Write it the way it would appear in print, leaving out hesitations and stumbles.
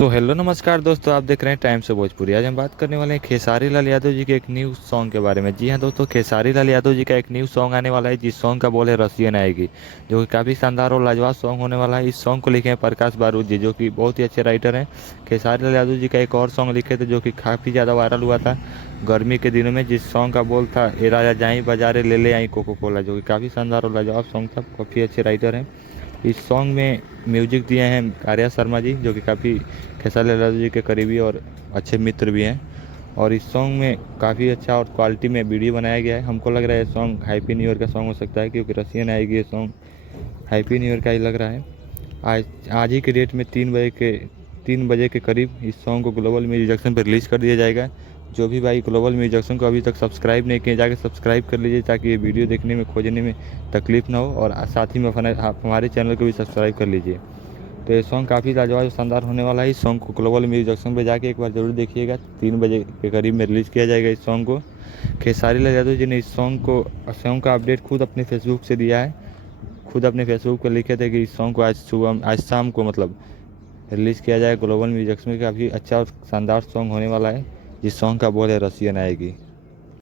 So hello नमस्कार दोस्तों, आप देख रहे हैं टाइम से भोजपुरी। आज हम बात करने वाले हैं खेसारी लाल यादव जी के एक न्यू सॉन्ग के बारे में। जी हाँ दोस्तों, खेसारी लाल यादव जी का एक न्यू सॉन्ग आने वाला है जिस सॉन्ग का बोल है रसियन आएगी, जो कि काफ़ी शानदार और लाजवाब सॉन्ग होने वाला है। इस सॉन्ग को लिखे हैं प्रकाश बारूद जी, जो कि बहुत ही अच्छे राइटर हैं। खेसारी लाल यादव जी का एक और सॉन्ग लिखे थे जो कि काफ़ी ज़्यादा वायरल हुआ था गर्मी के दिनों में, जिस सॉन्ग का बोल था ए राजा जाई बाजारे ले ले आई कोको कोला, जो कि काफ़ी शानदार और लाजवाब सॉन्ग था। काफ़ी अच्छे राइटर हैं। इस सॉन्ग में म्यूजिक दिए हैं आर्या शर्मा जी, जो कि काफ़ी खेसारी लाल यादव जी के करीबी और अच्छे मित्र भी हैं। और इस सॉन्ग में काफ़ी अच्छा और क्वालिटी में वीडियो बनाया गया है। हमको लग रहा है ये सॉन्ग हैप्पी न्यू ईयर का सॉन्ग हो सकता है, क्योंकि रसियन आएगी ये सॉन्ग हैप्पी न्यू ईयर का ही लग रहा है। आज आज ही के डेट में 3 बजे के करीब इस सॉन्ग को ग्लोबल म्यूजिक जंक्शन पर रिलीज़ कर दिया जाएगा। जो भी भाई ग्लोबल म्यूजिक जंक्शन को अभी तक सब्सक्राइब नहीं किए, जाके सब्सक्राइब कर लीजिए, ताकि ये वीडियो देखने में खोजने में तकलीफ ना हो। और साथ ही में आप हमारे चैनल को भी सब्सक्राइब कर लीजिए। तो ये सॉन्ग काफ़ी लाजवाब और शानदार होने वाला है। इस सॉन्ग को ग्लोबल म्यूजिक जंक्शन पे जाके एक बार ज़रूर देखिएगा। 3 बजे के करीब में रिलीज़ किया जाएगा इस सॉन्ग को। खेसारी लाल यादव जी ने इस सॉन्ग का अपडेट खुद अपने फेसबुक से दिया है। खुद अपने फेसबुक पर लिखे थे कि इस सॉन्ग को आज शाम को मतलब रिलीज़ किया जाए ग्लोबल म्यूजिक में। काफ़ी अच्छा और शानदार सॉन्ग होने वाला है जिस सॉन्ग का बोल है रसियन आएगी।